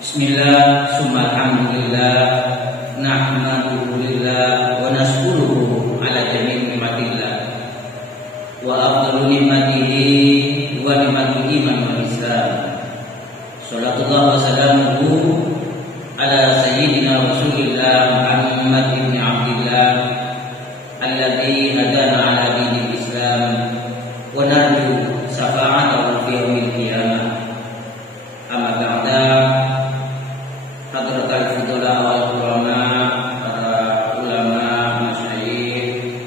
Bismillah, summa alhamdulillah, nahmaduhu lillah wa nashkuruhu ala jami'i ni'matillah wa afdalu ni'matihi wa ni'matul iman wal islam. Salatullah wa salamuhu ala sayyidina Rasulillah Muhammad ibn Abdillah alladzi hadana ala dinil Islam wa narju syafa'atahu fi yaumil qiyamah. Amma ba'da, hadratul fudala wal ulama, para ulama, masyayikh,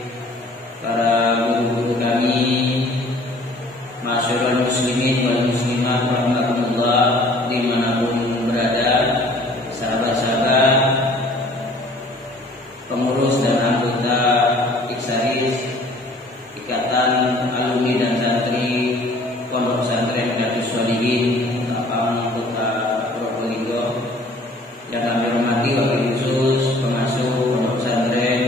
para guru-guru kami, masyarul muslimin wal muslimat rahimakumullah dimanapun berada, sahabat-sahabat, pengurus dan anggota Iksaris, Ikatan Alumni dan Santri Pondok Pesantren Riyadhus Shalihin Kota Probolinggo, yang kami hormati wakil khusus pengasuh Pondok Pesantren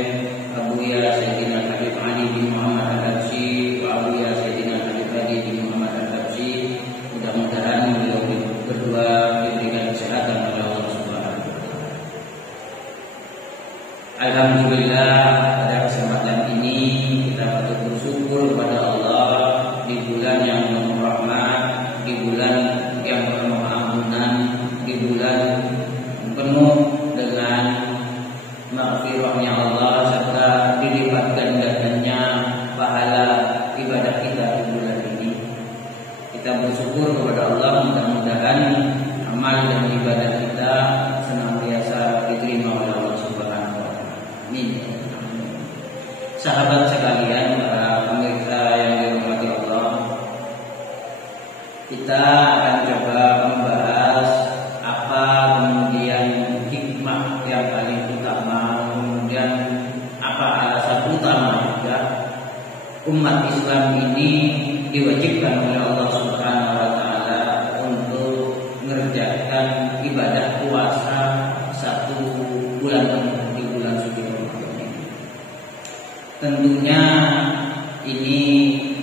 Abuya Sayyidina Habib Ali bin Muhammad Al-Habsyi, Abuya Sayyidina Habib Ali bin Muhammad Al-Habsyi. Mudah-mudahan beliau berdua diberikan kesehatan oleh Allah Subhanahu wa taala. Alhamdulillah, pada kesempatan ini kita patut bersyukur kepada Allah di bulan yang penuh rahmat, di bulan yang penuh ampunan, di bulan penuh dengan maghfirahnya Allah serta dilipat gandaannya pahala ibadah kita di bulan ini. Kita bersyukur kepada Allah, mudah-mudahan amal dan ibadah kita senantiasa diterima oleh Allah Subhanahu wa taala. Amin. Sahabat sekalian, para pemirsa yang dirahmati Allah, kita akan coba membahas apa kemudian hikmah yang paling utama, kemudian apa alasan utama juga umat Islam ini diwajibkan oleh Allah Subhanahu wa taala untuk mengerjakan ibadah puasa 1 bulan di bulan suci Ramadan ini. Tentunya ini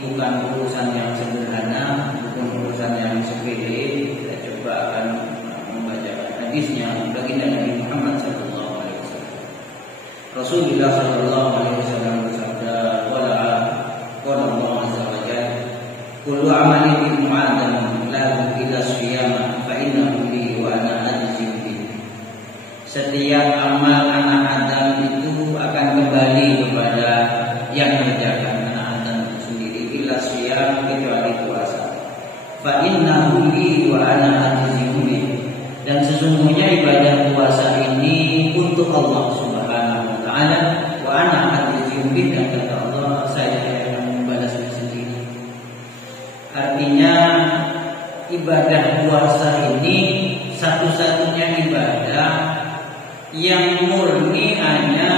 bukan urusan yang sederhana, bukan urusan yang sepele. Kita coba akan membacakan hadisnya baginda Nabi Muhammad sallallahu alaihi wasallam. Rasulullah sallallahu alaihi wasallam bersabda, qala Allah azza wa jalla, kullu amali ibnu adam la ila siyama fa innahu li wa ana ajzi bihi. Setiap amal anak Adam itu akan kembali kepada yang mengerjakan anak Adam sendiri, ila siyam, kecuali puasa. Fa innahu li wa ana ajzi bihi. Dan sesungguhnya ibadah puasa ini untuk Allah Subhanahu wa taala, wa ana ajzi bihi, dan kata Allah, saya akan membalasnya sendiri. Artinya ibadah puasa ini satu-satunya ibadah yang murni hanya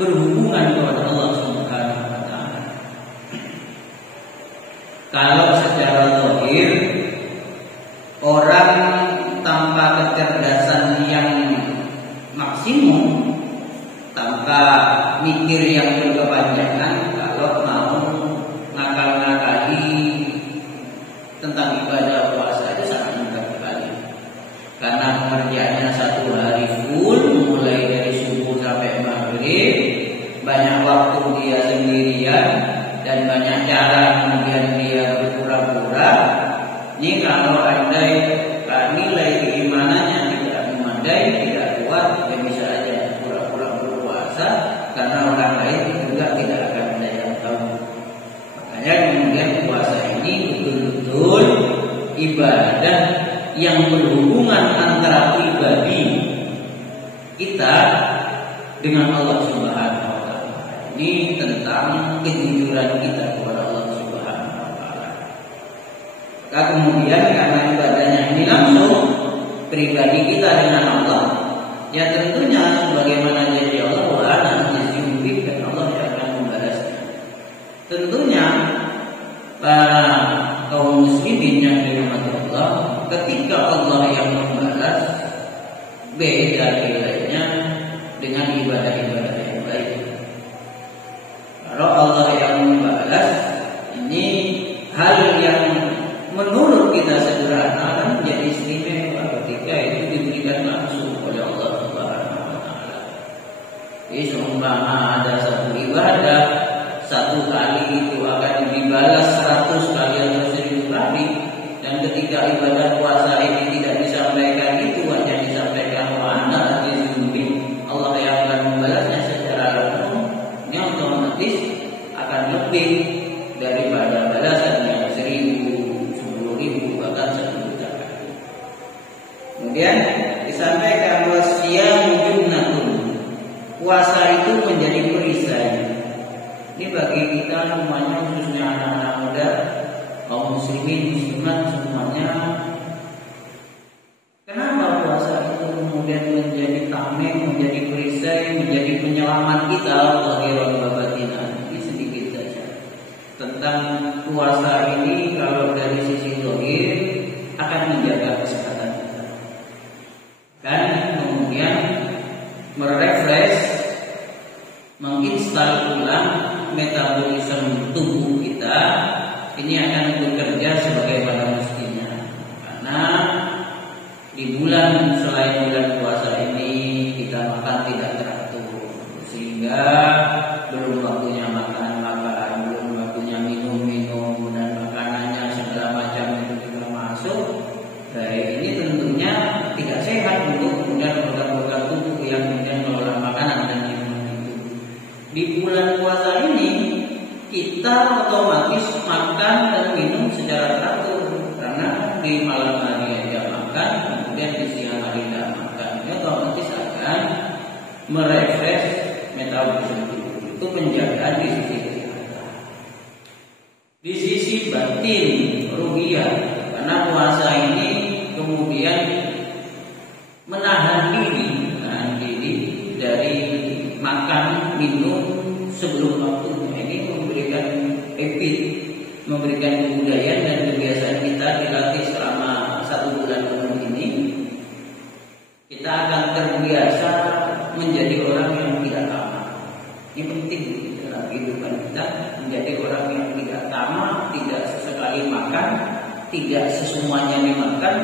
berhubungan kepada Allah Subhanahu wa taala. Kalau secara zahir orang tanpa kecerdasan yang maksimum, tanpa mikir yang berkepanjangan, kalau mau ngakal-ngakali tentang ibadah puasa itu sangat mudah sekali. Karena pengerjaannya 1 hari full, mulai dari subuh sampai maghrib, banyak waktu dia sendirian dan banyak cara kemudian dia berpura-pura. Ini kalau ada nilai keimanannya tidak memadai, tidak kuat, dia bisa aja pura-pura berpuasa, karena orang lain juga tidak akan ada yang tahu. Makanya kemudian puasa ini betul-betul ibadah yang berhubungan antara pribadi kita dengan Allah Subhanahu wa taala. Ini tentang kejujuran kita kepada Allah Subhanahu wa taala. Kemudian karena ibadahnya ini langsung pribadi kita dengan Allah, ya tentunya sebagaimana janji Allah, wa ana ajzi bihi, dan Allah yang akan membalasnya. Tentunya para kaum muslimin yang dirahmati Allah, ketika Allah yang membalas, beda nilainya dengan ibadah-ibadah yang lain. Kalau Allah yang membalas, ini hal yang menurut kita sederhana dan menjadi istimewa ketika itu seumpama ada satu ibadah, satu kali itu akan dibalas 100 kali atau 1000 kali. Dan ketika ibadah puasa ini tidak disampaikan itu, hanya disampaikan wa'ana azizun, Allah yang akan membalasnya secara langsung, ini otomatis akan lebih daripada balasan yang 1000, 10.000, bahkan 1 juta kali. Kemudian disampaikan wasiyamu junnatun, puasa itu menjadi perisai. Ini bagi kita semuanya, khususnya anak-anak muda, kaum muslimin, muslimat semuanya. Kenapa puasa itu kemudian menjadi tameng, menjadi perisai, menjadi penyelamat kita bagi orang babatina? Ini sedikit saja tentang puasa ini. Kalau dari sisi zahir akan menjaga kesehatan kita, dan kemudian merefresh, menginstal ulang metabolisme tubuh kita. Ini akan bekerja sebagaimana mestinya. Karena di bulan selain bulan puasa ini kita makan tidak teratur, sehingga belum waktunya makan, belum waktunya minum, dan makanannya segala macam itu juga masuk. Ini tentunya tidak sehat untuk kemudian organ-organ tubuh yang kemudian mengolah makanan dan minuman itu. Di bulan puasa ini kita otomatis makan dan minum secara teratur, karena di malam hari aja makan, kemudian di siang hari tidak makan. Ini otomatis akan merefresh metabolisme tubuh. Itu penjagaan di sisi kesehatan. Di sisi batin, ruhiyah, karena puasa ini kemudian menahan diri dari makan minum sebelum waktunya. Ini memberikan habit, memberikan kebudayaan dan kebiasaan kita dilatih selama 1 bulan penuh ini. Kita akan terbiasa menjadi orang yang tidak tamak. Ini penting dalam kehidupan kita, menjadi orang yang tidak tamak, tidak sesekali makan, tidak sesemuanya dimakan,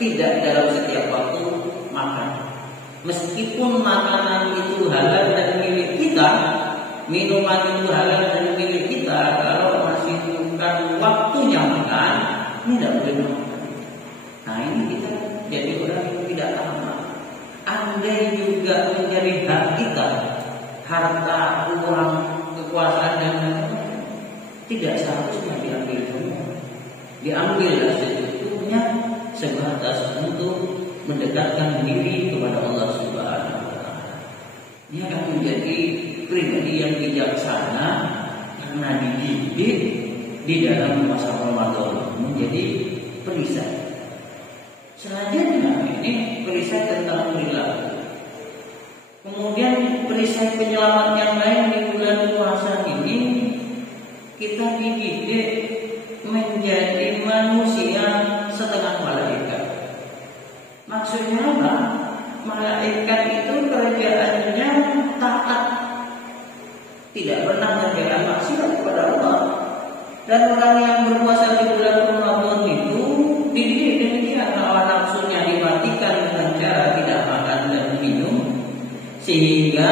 tidak dalam setiap waktu makan. Meskipun makanan itu halal dan milik kita, minuman itu halal dan milik kita, kalau masih bukan waktunya makan, tidak boleh makan. Nah, ini kita jadi orang yang tidak tamak. Andai juga menjadi hak kita, harta, uang, kekuasaan dan lain-lain, tidak seharusnya diambil semua. Diambillah secukupnya, sebatas untuk mendekatkan diri kepada Allah Subhanahu wa Ta'ala. Ini akan menjadi pribadi yang bijaksana karena dididik di dalam masa Ramadan menjadi perisai. Selanjutnya ini perisai tentang perilaku. Kemudian perisai penyelamat yang lain di bulan puasa ini, kita dididik menjadi manusia setengah malaikat. Maksudnya apa? Malaikat itu kerjaannya taat, tidak pernah mengerjakan maksiat kepada Allah. Dan orang yang berpuasa di bulan Ramadan itu dididik demikian, hawa nafsunya dimatikan dengan cara tidak makan dan minum, sehingga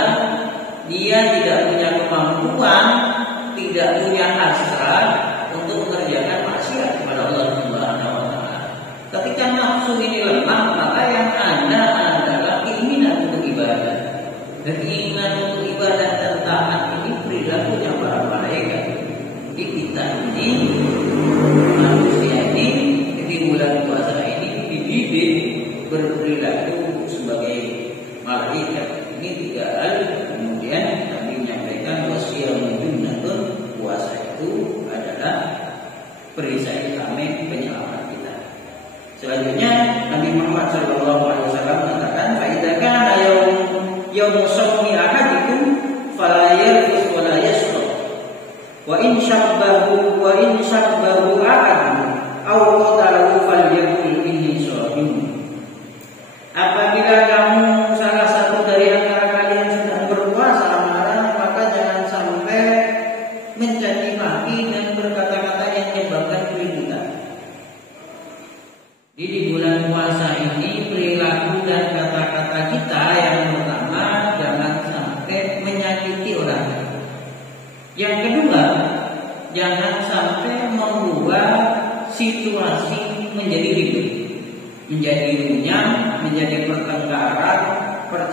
dia tidak punya kemampuan, tidak punya hasrat untuk mengerjakan maksiat kepada Allah Subhanahu wa Ta'ala. Ketika nafsu ini lemah, maka yang ada adalah keinginan untuk ibadah. Dan keinginan untuk ibadah dan taat ini perilakunya para malaikat. Jadi kita ini, manusia ini, di bulan puasa ini dididik berperilaku sebagai malaikat. Ini 3 hal. Kemudian kami menyampaikan wasiyamu junnatun, puasa itu adalah perisai kami, penyelamat kita. Selanjutnya Nabi Muhammad SAW mengatakan, "Fa'idza kana yaum shaumi ahadikum fala yarfus wa la yashrab wa in shabbahu ahadun aw qatalahu falyaqul inni sha'im." Apabila kamu salah satu dari antara kalian sedang berpuasa, maka jangan sampai mencaci maki dan berkata-kata yang menyebabkan keributan. Di bulan puasa ini perilaku dan kata-kata kita yang pertama jangan sampai menyakiti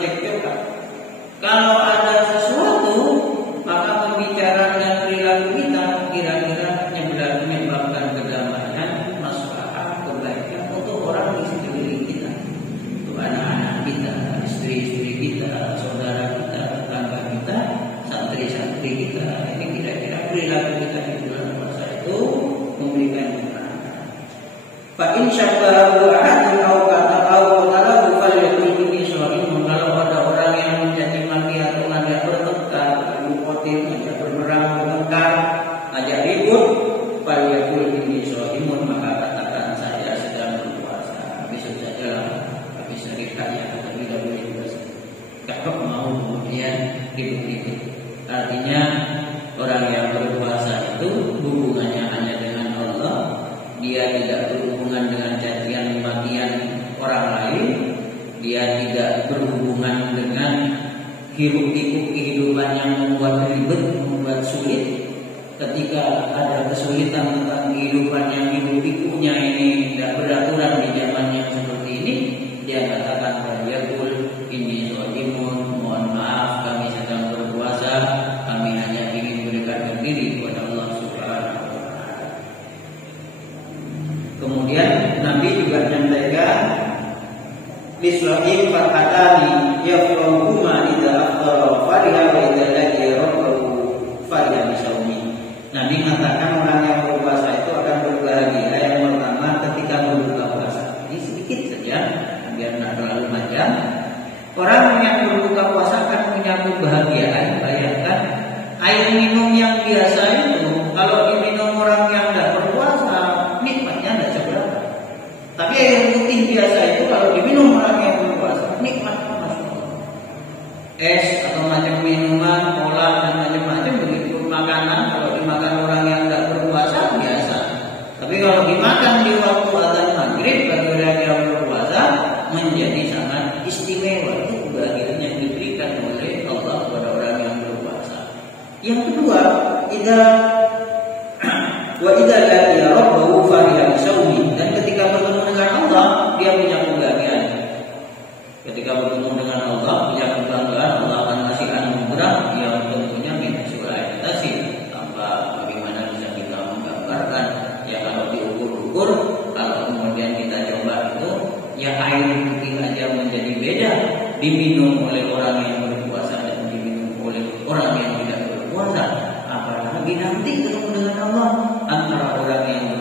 percekcokan. Kalau ada sesuatu, maka pembicaraan dan perilaku kita kira-kira menyebabkan kedamaian, maslahat, kebaikan untuk orang di sekeliling kita, untuk anak-anak kita, istri-istri kita, saudara kita, tetangga kita, santri-santri kita. Ini kira-kira perilaku kita di bulan puasa itu memberikan manfaat. Fa in syakara ahadun aw qatalahu falyakul inni shaimun. Kalau ada orang yang mencaci maki atau ngajak bertengkar, berpotin, ngajak berperang, bertengkar, ngajak ribut, falyakul inni shaimun, maka katakan saya sedang berpuasa. Bisa saja lah, habis hari raya atau tidak boleh puasa. Kalau mau kemudian ribut-ribut. Artinya orang yang berpuasa itu hubungannya hanya dengan Allah. Dia tidak berhubungan dengan cacian makian orang lain. Dia tidak berhubungan dengan hiruk-pikuk kehidupan yang membuat ribet, membuat sulit. Ketika ada kesulitan tentang kehidupan yang hiruk-pikuknya ini tidak beraturan di zaman yang seperti ini, dia katakan falyakul inni shaimun, mohon maaf kami sedang berpuasa, kami hanya ingin mendekatkan diri kepada Allah Subhanahu wa taala. Kemudian Nabi juga menyampaikan biswahim farhatani yafrahuma idza aftara fariha wa idza laqiya rabbahu fariha bisawmi. Nabi mengatakan orang yang berpuasa itu akan berbahagia yang pertama ketika berbuka puasa. Ini sedikit saja biar tidak terlalu panjang. Orang yang berbuka puasa akan punya kebahagiaan. Bayangkan air minum yang biasa itu kalau diminum orang yang tidak berpuasa nikmatnya tidak seberapa. Tapi air putih biasa itu kalau diminum orang yang berpuasa nikmat, masya Allah. Es atau macam minuman, cola dan macam-macam begitu. Makanan kalau dimakan orang yang tidak berpuasa biasa. Tapi kalau dimakan di waktu azan maghrib bagi orang yang berpuasa menjadi sangat istimewa. Itu kebahagiaan yang diberikan oleh Allah kepada orang yang berpuasa. Yang kedua, idza laqiya rabbahu fariha bisawmi. Dan ketika bertemu dengan Allah, dia punya kebahagiaan. Ketika bertemu dengan Allah, punya kebanggaan, Allah akan kasih anugerah yang tentunya min surah Yasin. Tanpa bagaimana bisa kita menggambarkan. Ya kalau diukur-ukur, kalau kemudian kita coba itu, ya air putih aja menjadi beda diminum oleh orang yang berpuasa dan diminum oleh orang yang tidak berpuasa. Apalagi nanti ketemu dengan Allah, antara orang yang